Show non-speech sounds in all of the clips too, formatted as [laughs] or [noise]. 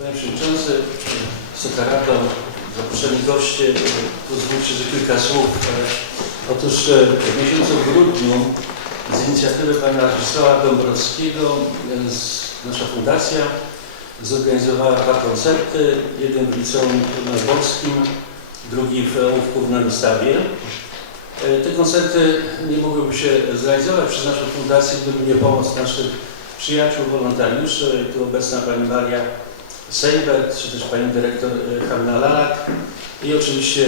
Panie Przewodniczący, Wysoka Rado, zaproszeni goście, pozwólcie, że kilka słów. Otóż e, w miesiącu grudniu z inicjatywy pana Zdzisława Dąbrowskiego e, nasza fundacja zorganizowała dwa koncerty. Jeden w Liceum Malborskim, drugi w Ołówku w Nowistawie. E, Te koncerty nie mogłyby się zrealizować przez naszą fundację, gdyby nie pomoc naszych przyjaciół, wolontariuszy. Tu obecna pani Maria Sejbert, czy też pani dyrektor e, Hanna Lalak i oczywiście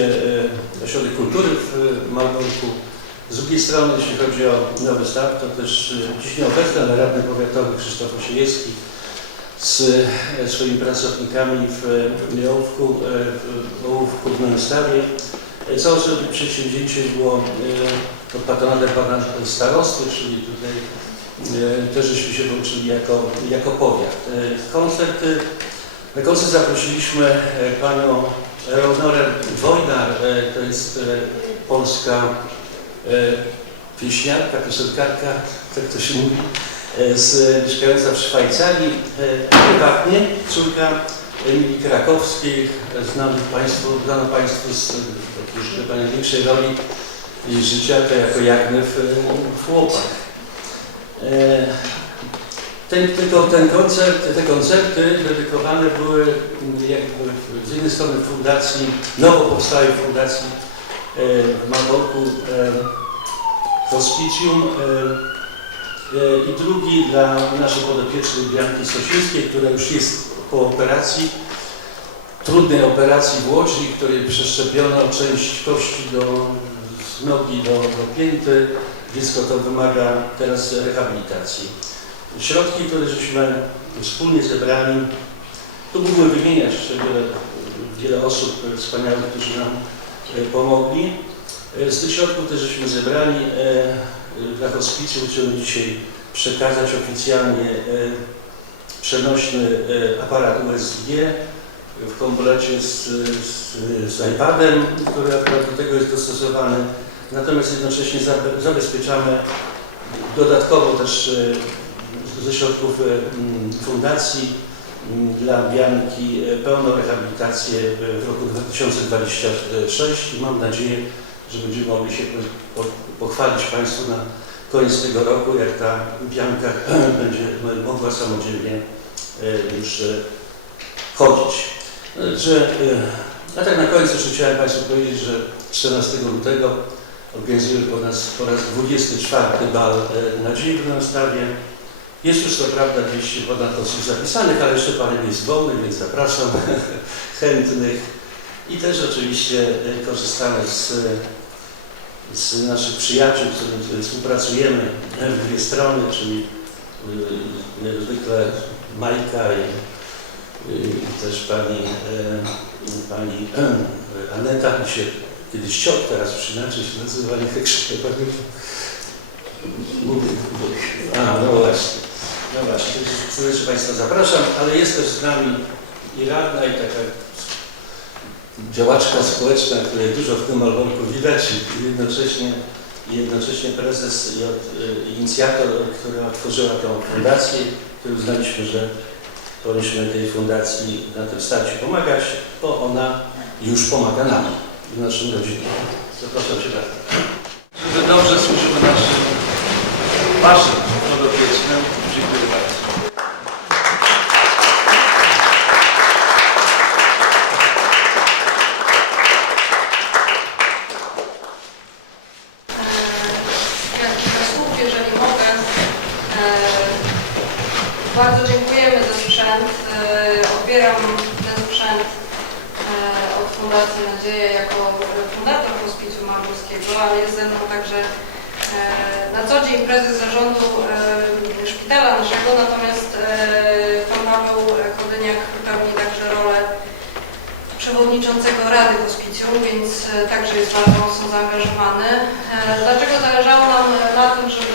e, Ośrodek Kultury w e, Malborku. Z drugiej strony, jeśli chodzi o Nowy Start, to też e, dziś nieobecny, ale radny powiatowy Krzysztof Osiejewski z swoimi pracownikami w Ołówku, w Ołówku w Nowym Stawie. E, Całe przedsięwzięcie było pod patronatem pana starosty, czyli tutaj też żeśmy się włączyli jako, jako powiat. Koncerty na koncert zaprosiliśmy e, panią Eleonorę Wojnar, e, to jest e, polska pieśniarka, piosenkarka, tak to się mówi, z, mieszkająca w Szwajcarii, prywatnie, córka Emilii Krakowskiej, e, znany Państwu, znano Państwu z takiej największej roli jej życia, to jako Jagnew e, w Chłopach. Ten, tylko ten koncert, te koncerty dedykowane były mm, jakby z jednej strony fundacji, nowo powstałej fundacji e, w Malborku e, Hospicjum e, e, i drugi dla naszej podopiecznej Bianki Sosińskiej, która już jest po operacji, trudnej operacji w Łodzi, której przeszczepiono część kości do z nogi do, do pięty. Dziecko to wymaga teraz rehabilitacji. Środki, które żeśmy wspólnie zebrali, tu mógłbym wymieniać jeszcze wiele, osób wspaniałych, którzy nam e, pomogli. E, Z tych środków też żeśmy zebrali e, e, dla hospicjum chciałbym dzisiaj przekazać oficjalnie przenośny aparat USG w komplecie z, z, z iPadem, który akurat do tego jest dostosowany. Natomiast jednocześnie zabe- zabezpieczamy dodatkowo też ze środków e, mm, fundacji mm, dla Bianki e, pełną rehabilitację w roku 2026 i mam nadzieję, że będziemy mogli się po- pochwalić Państwu na koniec tego roku, jak ta Bianka [clears throat] będzie mogła samodzielnie e, już chodzić. Że, e, a tak na końcu jeszcze chciałem Państwu powiedzieć, że 14 lutego organizujemy po, nas, po raz 24 bal Nadziei w Nowstawie. Jest już to prawda 200 ponad osób zapisanych, ale jeszcze parę miejsc wolnych, więc zapraszam [laughs] chętnych. I też oczywiście e, korzystamy z, z naszych przyjaciół, z którymi współpracujemy w dwie strony, czyli e, jak zwykle Majka i, i też pani, e, pani e, Aneta, się kiedyś ciot, teraz już inaczej się nazywa, nie tak mówię. A, no właśnie. No właśnie, serdecznie Państwa zapraszam, ale jest też z nami i radna, i taka działaczka społeczna, której dużo w tym Malborku widać i jednocześnie, i jednocześnie prezes i od, y, inicjator, która otworzyła tą fundację, który uznaliśmy, że powinniśmy tej fundacji na tym starcie pomagać, bo ona już pomaga nam i naszym rodzinom. Zapraszam Cię bardzo. Dobrze służymy naszym, Waszym podopiecznym. Dziękuję bardzo. Ja kilka słów, jeżeli mogę. E, Bardzo dziękujemy za sprzęt. E, Odbieram ten sprzęt e, od Fundacji Nadzieja jako fundator Hospicjum Malborskiego, ale jest ze mną także e, na co dzień prezes zarządu szpitala naszego, natomiast pan Paweł Kodyniak pełni także rolę przewodniczącego Rady Hospicjum, więc także jest bardzo mocno zaangażowany. Dlaczego zależało nam na tym, żeby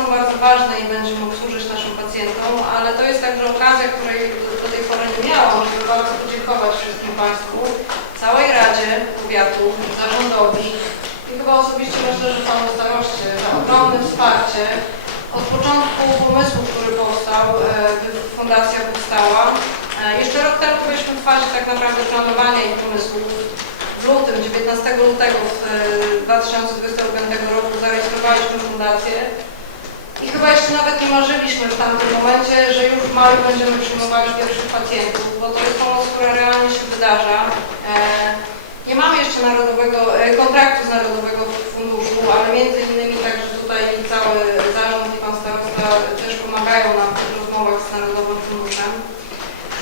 on bardzo ważny i będzie mógł służyć naszym pacjentom, ale to jest także okazja, której do, tej pory nie miałam, żeby bardzo podziękować wszystkim Państwu, całej Radzie Powiatu, zarządowi i chyba osobiście myślę, że Panu Staroście za ogromne wsparcie od początku powstał, e, by fundacja powstała. E, Jeszcze rok temu byliśmy w fazie tak naprawdę planowania i pomysłów. W lutym, 19 lutego w e, 2025 roku zarejestrowaliśmy fundację nawet nie marzyliśmy w tamtym momencie, że już w maju będziemy przyjmowali pierwszych pacjentów, bo to jest pomoc, która realnie się wydarza. E, Nie mamy jeszcze narodowego, e, kontraktu z Narodowego Funduszu, ale między innymi także tutaj cały zarząd i pan starosta też pomagają nam w rozmowach z Narodowym Funduszem.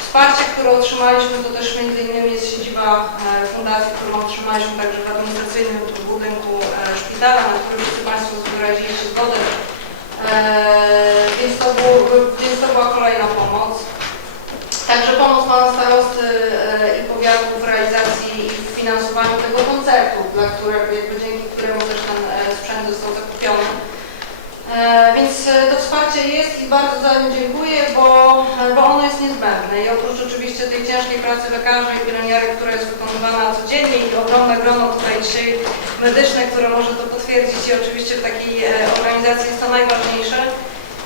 Wsparcie, które otrzymaliśmy, to też między innymi jest siedziba e, fundacji, którą otrzymaliśmy także w administracyjnym budynku szpitala, na który wszyscy Państwo wyraziliście zgodę. E, Więc to, więc to była kolejna pomoc. Także pomoc pana starosty e, i powiatu w realizacji i w finansowaniu tego koncertu, dla którego, jakby dzięki któremu też ten e, sprzęt został zakupiony. Więc to wsparcie jest i bardzo za nie dziękuję, bo, bo ono jest niezbędne. I oprócz oczywiście tej ciężkiej pracy lekarzy i pielęgniarek, która jest wykonywana codziennie i ogromne grono tutaj dzisiaj medyczne, które może to potwierdzić i oczywiście w takiej e, organizacji jest to najważniejsze,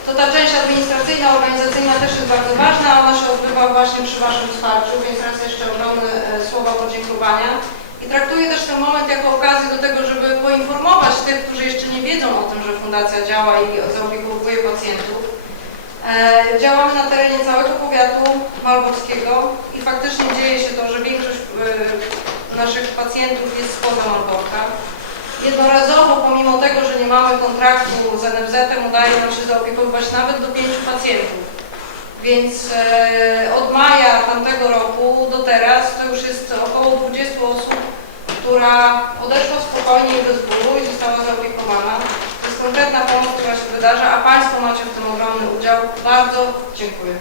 to ta część administracyjna, organizacyjna też jest bardzo ważna, ona się odbywa właśnie przy Waszym wsparciu, więc raz jeszcze ogromne e, słowa podziękowania. I traktuję też ten moment jako okazję do tego, żeby poinformować tych, którzy jeszcze nie wiedzą o tym, że Fundacja działa i zaopiekowuje pacjentów. E, działamy na terenie całego powiatu malborskiego i faktycznie dzieje się to, że pacjentów jest spoza Malborka. Jednorazowo, pomimo tego, że nie mamy kontraktu z NFZ-em, udaje nam się zaopiekowywać nawet do pięciu pacjentów. Więc e, od maja tamtego roku do teraz to już jest około 20 osób, która odeszła spokojnie i bez bólu i została zaopiekowana. To jest konkretna pomoc, która się wydarza, a Państwo macie w tym ogromny udział. Bardzo dziękuję.